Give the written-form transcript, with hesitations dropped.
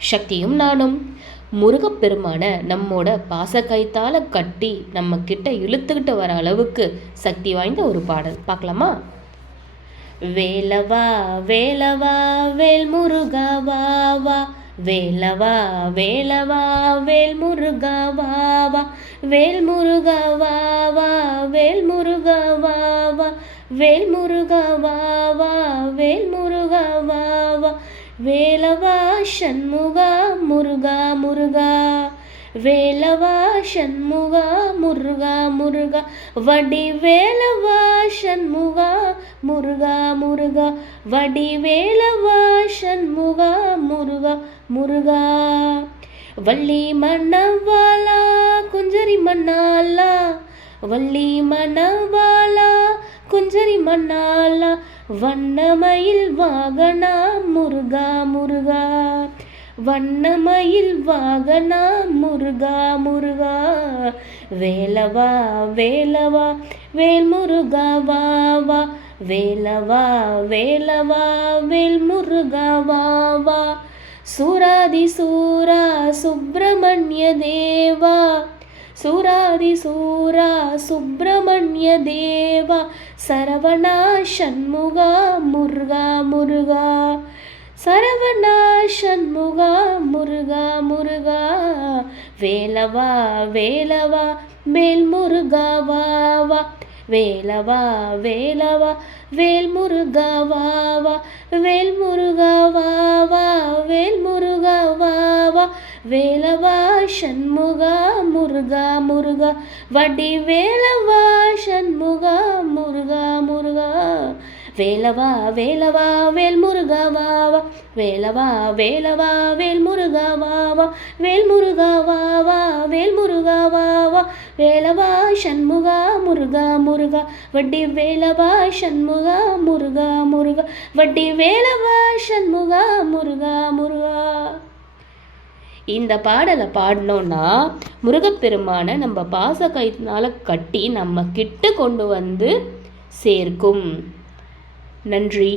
சக்தியும் நானும். முருகப்பெருமான நம்மோட பாசக்கயித்தால கட்டி நம்ம கிட்ட இழுத்துக்கிட்டு வர அளவுக்கு சக்தி வாய்ந்த ஒரு பாடல் பார்க்கலாமா? வேலவா வேலவா வேல் முருகா வா வா, வேலவா வேலவா வேல் முருகா வா வா, வேல் முருகா வா வா, வேல் முருகா வா வா, வேல் முருகா வா வா, வேல் முருகா வா வா, வேலவா சண்முகா முருகா முருகா, வேலவா சண்முகா முருகா முருகா, வடி வேலவா சண்முகா முருகா முருகா, வடி வேலவா சண்முகா முருகா முருகா, வள்ளி மணவாளா குஞ்சரி மண்ணாலா, வள்ளி மணவாளா குஞ்சரி மண்ணாலா, வண்ணமயில் வாகனா முருகா முருகா, வண்ணமயில் வாகனா முருகா முருகா, வேலவா வேலவா வேல் முருகா வா வா, வேலவா வேலவா வேல் முருகா வா வா, சூராதி சூரா சுப்பிரமணிய தேவா, சூராதி சூரா சுப்பிரமணிய தேவா, சரவணா சண்முகா முருகா முருகா, சரவணா சண்முகா முருகா முருகா, வேலவா வேலவா வேல் முருகா வா வா, வேலவா வேலவா வேல் முருகா வா வா, வேல் முருகா வா வா, வேல் முருகா வா வா, வேலவா சண்முகா முருகா முருகா, வடி வேலவா சண்முகா முருகா முருகா, வேலவா வேலவா வேல் முருகா வா வா, வேலவா வேலவா வேல் முருகா வா வா, வேல் முருகா வா வா, வேல் முருகா வா வா, வேலவா சண்முகா முருகா முருகா, வட்டி வேலவா சண்முகா முருகா முருகா, வட்டி வேலவா சண்முகா முருகா முருகா. இந்த பாடலை பாடினோன்னா முருகப்பெருமானை நம்ம பாச கயிற்றுனால கட்டி நம்ம கிட்ட கொண்டு வந்து சேர்க்கும். நன்றி.